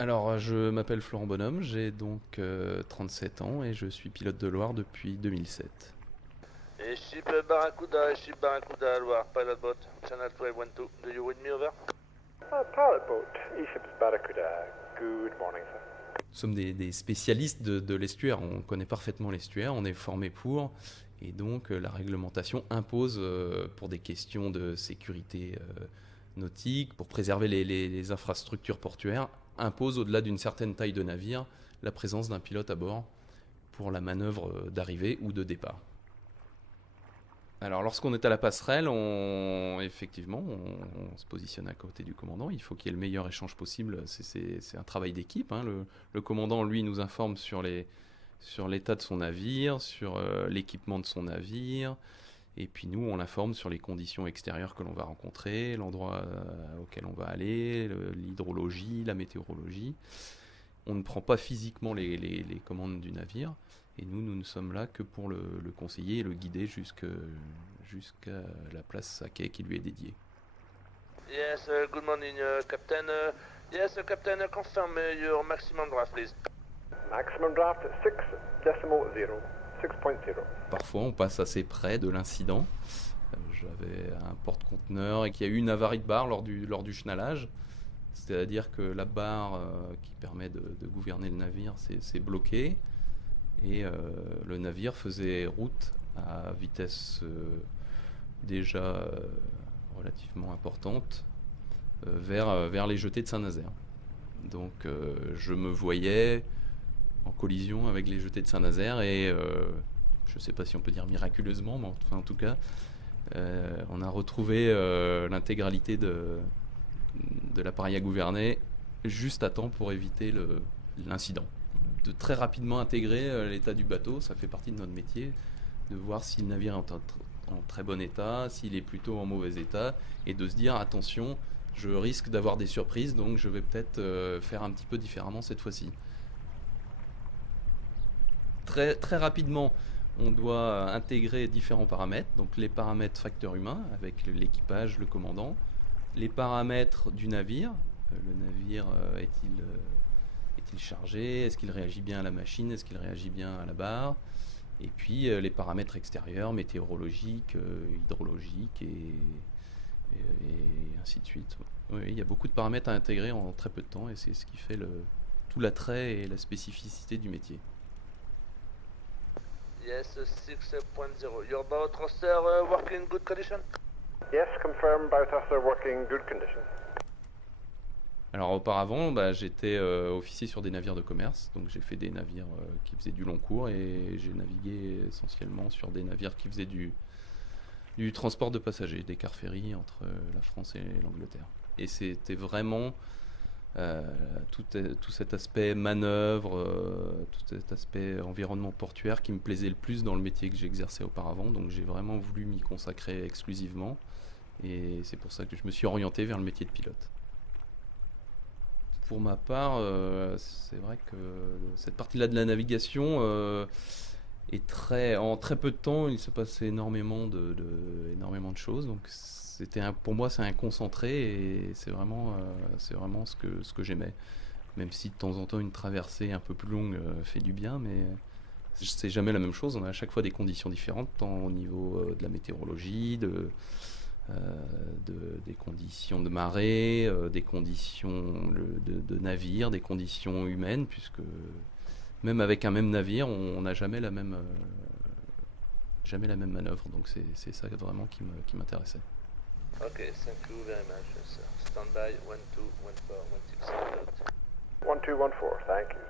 Alors, je m'appelle Florent Bonhomme, j'ai donc 37 ans et je suis pilote de Loire depuis 2007. Et ship Barracuda, Loire, pilot boat, channel 1212. Do you read me over? Pilot boat, E-Ships Barracuda. Good morning, sir. Nous sommes des spécialistes de l'estuaire, on connaît parfaitement l'estuaire, on est formé pour, et donc la réglementation impose, pour des questions de sécurité nautique, pour préserver les infrastructures portuaires, impose au-delà d'une certaine taille de navire la présence d'un pilote à bord pour la manœuvre d'arrivée ou de départ. Alors lorsqu'on est à la passerelle, effectivement, on se positionne à côté du commandant. Il faut qu'il y ait le meilleur échange possible. C'est un travail d'équipe, hein. Le commandant, lui, nous informe sur l'état de son navire, sur l'équipement de son navire. Et puis nous, on l'informe sur les conditions extérieures que l'on va rencontrer, l'endroit auquel on va aller, l'hydrologie, la météorologie. On ne prend pas physiquement les commandes du navire. Et nous ne sommes là que pour le conseiller et le guider jusqu'à la place à quai qui lui est dédiée. Yes, good morning, Captain. Yes, Captain, confirm your maximum draft, please. Maximum draft 6.0. 6.0. Parfois, on passe assez près de l'incident. J'avais un porte-conteneur et qu'il y a eu une avarie de barre lors du chenalage. C'est-à-dire que la barre qui permet de gouverner le navire s'est bloquée. Et le navire faisait route à vitesse déjà relativement importante vers les jetées de Saint-Nazaire. Donc je me voyais en collision avec les jetées de Saint-Nazaire et je ne sais pas si on peut dire miraculeusement, mais enfin, en tout cas on a retrouvé l'intégralité de l'appareil à gouverner juste à temps pour éviter l'incident. De très rapidement intégrer l'état du bateau, ça fait partie de notre métier, de voir si le navire est en très bon état, s'il est plutôt en mauvais état, et de se dire attention, je risque d'avoir des surprises, donc je vais peut-être faire un petit peu différemment cette fois-ci. Très, très rapidement, on doit intégrer différents paramètres, donc les paramètres facteurs humains avec l'équipage, le commandant, les paramètres du navire, le navire est-il chargé, est-ce qu'il réagit bien à la machine, est-ce qu'il réagit bien à la barre, et puis les paramètres extérieurs, météorologiques, hydrologiques et ainsi de suite. Oui, il y a beaucoup de paramètres à intégrer en très peu de temps et c'est ce qui fait tout l'attrait et la spécificité du métier. Yes, 6.0. Your boat roster working good condition? Yes, confirmed. Boat are working good condition. Alors auparavant, j'étais officier sur des navires de commerce, donc j'ai fait des navires qui faisaient du long cours et j'ai navigué essentiellement sur des navires qui faisaient du transport de passagers, des cars ferry entre la France et l'Angleterre. Et c'était vraiment tout cet aspect manœuvre, tout cet aspect environnement portuaire qui me plaisait le plus dans le métier que j'exerçais auparavant, donc j'ai vraiment voulu m'y consacrer exclusivement et c'est pour ça que je me suis orienté vers le métier de pilote. Pour ma part, c'est vrai que cette partie-là de la navigation en très peu de temps, il se passe énormément de choses. Donc pour moi, c'est un concentré et c'est vraiment ce que j'aimais. Même si de temps en temps, une traversée un peu plus longue fait du bien, mais c'est jamais la même chose. On a à chaque fois des conditions différentes, tant au niveau de la météorologie, des conditions de marée, des conditions de navire, des conditions humaines, puisque même avec un même navire, on n'a jamais la même manœuvre. Donc c'est ça vraiment qui m'intéressait. Okay, thank you very much, sir. Stand by, 1214, 16. 1214, thank you.